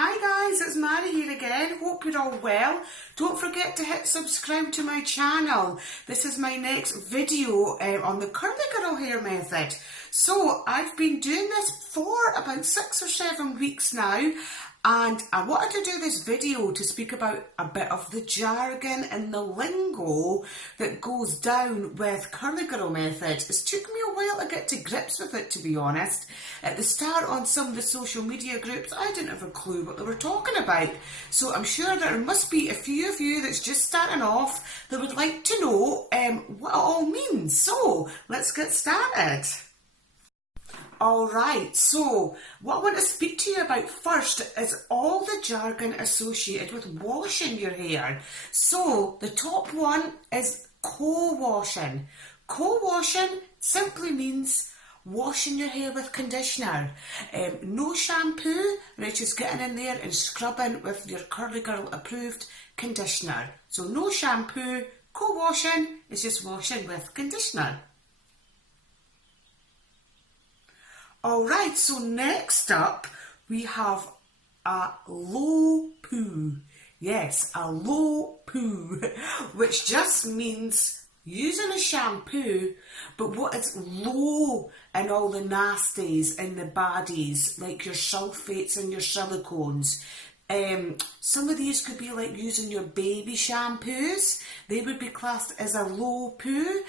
Hi guys, it's Mary here again. Hope you're all well. Don't forget to hit subscribe to my channel. This is my next video on the curly girl hair method. So I've been doing this for about 6 or 7 weeks now, and I wanted to do this video to speak about a bit of the jargon and the lingo that goes down with curly girl methods. It took me a while to get to grips with it, to be honest. At the start on some of the social media groups, I didn't have a clue what they were talking about. So I'm sure there must be a few of you that's just starting off that would like to know what it all means. So let's get started. Alright, so what I want to speak to you about first is all the jargon associated with washing your hair. So the top one is co-washing. Co-washing simply means washing your hair with conditioner. No shampoo, right, just getting in there and scrubbing with your curly girl approved conditioner. So no shampoo, co-washing is just washing with conditioner. Alright, so next up we have a low poo. Yes, a low poo, which just means using a shampoo, but what is low in all the nasties and the baddies, like your sulfates and your silicones. Some of these could be like using your baby shampoos. They would be classed as a low poo.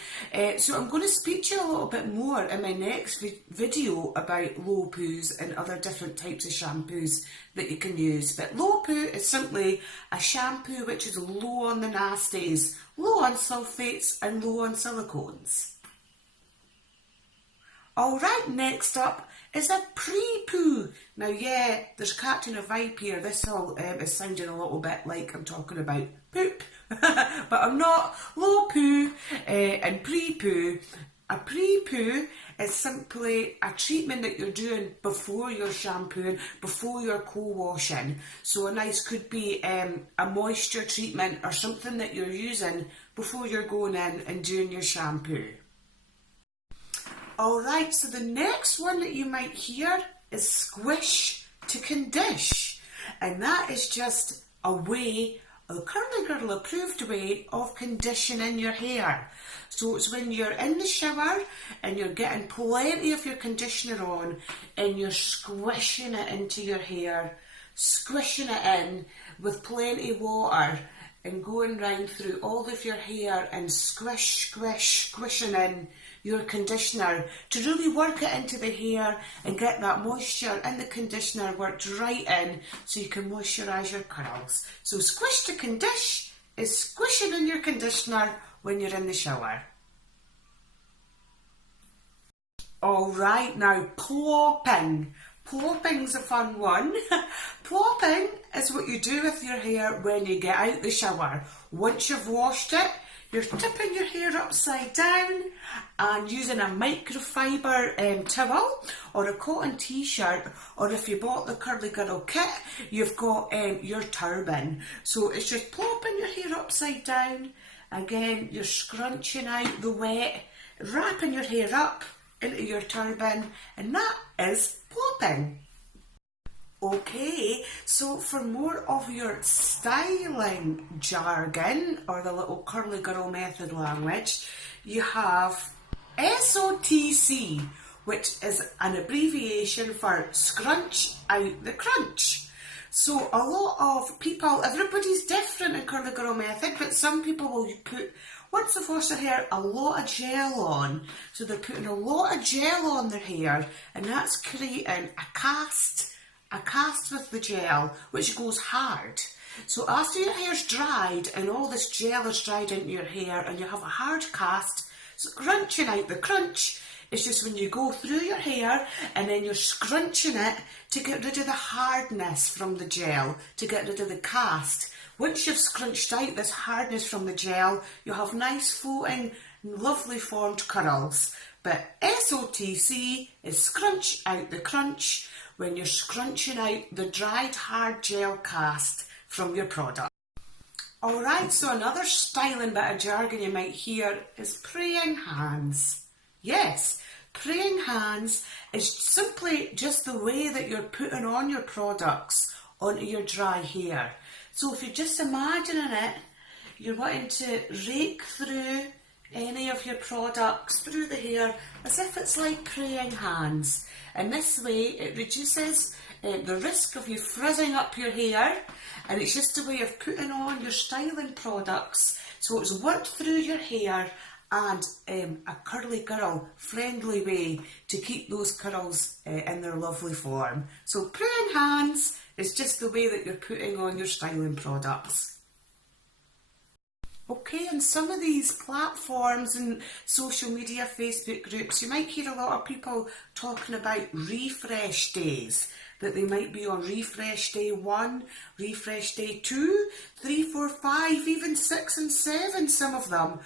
So I'm going to speak to you a little bit more in my next video about low poos and other different types of shampoos that you can use. But low poo is simply a shampoo which is low on the nasties, low on sulfates and low on silicones. Alright, next up is a pre-poo. Now yeah, there's catching a vibe here. This all is sounding a little bit like I'm talking about poop, but I'm not. Low poo and pre-poo. A pre-poo is simply a treatment that you're doing before you're shampooing, before you're co-washing. So a nice could be a moisture treatment or something that you're using before you're going in and doing your shampoo. Alright, so the next one that you might hear is squish to condish. And that is just a way, a curly girl approved way of conditioning your hair. So it's when you're in the shower and you're getting plenty of your conditioner on and you're squishing it into your hair, squishing it in with plenty of water and going round through all of your hair and squishing in your conditioner to really work it into the hair and get that moisture in the conditioner worked right in so you can moisturise your curls. So squish to condish is squishing in your conditioner when you're in the shower. Alright, now plopping. Plopping's a fun one. Plopping is what you do with your hair when you get out the shower. Once you've washed it, you're tipping your hair upside down and using a microfiber towel or a cotton t-shirt, or if you bought the curly girl kit, you've got your turban. So it's just plopping your hair upside down. Again, you're scrunching out the wet, wrapping your hair up into your turban, and that is plopping. Okay, so for more of your styling jargon, or the little curly girl method language, you have SOTC, which is an abbreviation for scrunch out the crunch. So a lot of people, everybody's different in curly girl method, but some people will put, once they've washed their hair, a lot of gel on. So they're putting a lot of gel on their hair, and that's creating a cast with the gel, which goes hard. So after your hair's dried and all this gel is dried into your hair and you have a hard cast, scrunching out the crunch is just when you go through your hair and then you're scrunching it to get rid of the hardness from the gel, to get rid of the cast. Once you've scrunched out this hardness from the gel, you'll have nice floating, lovely formed curls. But SOTC is scrunch out the crunch, when you're scrunching out the dried hard gel cast from your product. Alright, so another styling bit of jargon you might hear is praying hands. Yes, praying hands is simply just the way that you're putting on your products onto your dry hair. So if you're just imagining it, you're wanting to rake through any of your products through the hair as if it's like praying hands. And this way it reduces the risk of you frizzing up your hair, and it's just a way of putting on your styling products so it's worked through your hair, and a curly girl friendly way to keep those curls in their lovely form. So praying hands is just the way that you're putting on your styling products. Okay, on some of these platforms and social media, Facebook groups, you might hear a lot of people talking about refresh days, that they might be on refresh day 1, refresh day 2, 3, 4, 5, even 6 and 7, some of them.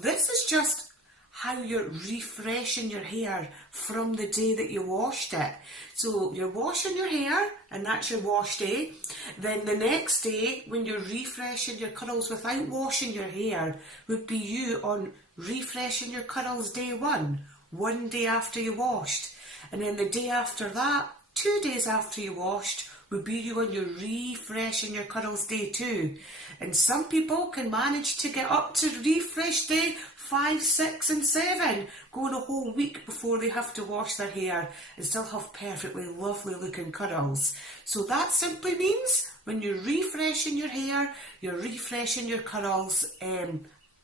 This is just how you're refreshing your hair from the day that you washed it. So you're washing your hair, and that's your wash day. Then the next day, when you're refreshing your curls without washing your hair, would be you on refreshing your curls day 1, 1 day after you washed. And then the day after that, 2 days after you washed, would be you on your refreshing your curls day 2. And some people can manage to get up to refresh day 5, 6 and 7, going a whole week before they have to wash their hair and still have perfectly lovely looking curls. So that simply means when you're refreshing your hair, you're refreshing your curls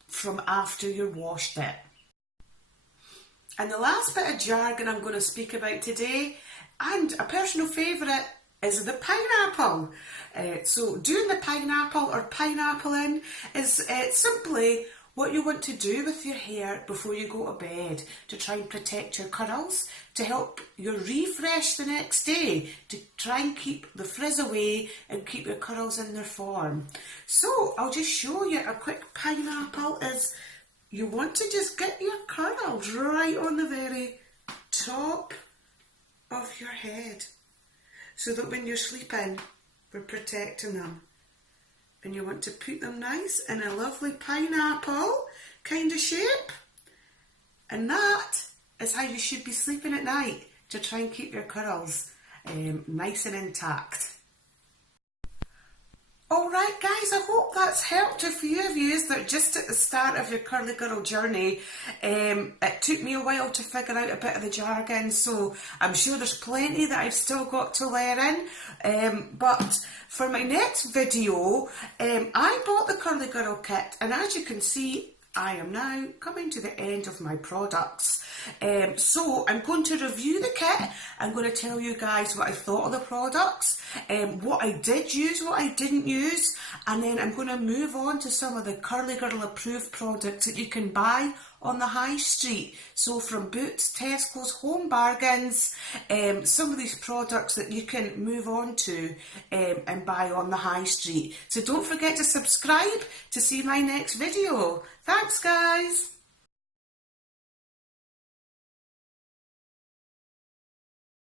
from after you washed it. And the last bit of jargon I'm going to speak about today, and a personal favourite, is the pineapple. So doing the pineapple or pineappling is simply what you want to do with your hair before you go to bed to try and protect your curls, to help you refresh the next day, to try and keep the frizz away and keep your curls in their form. So I'll just show you a quick pineapple. Is you want to just get your curls right on the very top of your head, so that when you're sleeping, we're protecting them. And you want to put them nice in a lovely pineapple kind of shape. And that is how you should be sleeping at night, to try and keep your curls nice and intact. Alright guys, I hope that's helped a few of you that are just at the start of your curly girl journey. It took me a while to figure out a bit of the jargon, so I'm sure there's plenty that I've still got to learn. But for my next video, I bought the curly girl kit, and as you can see, I am now coming to the end of my products. So I'm going to review the kit. I'm going to tell you guys what I thought of the products, what I did use, what I didn't use, and then I'm going to move on to some of the Curly Girl approved products that you can buy on the high street. So from Boots, Tesco's, Home Bargains, some of these products that you can move on to and buy on the high street. So don't forget to subscribe to see my next video. Thanks guys.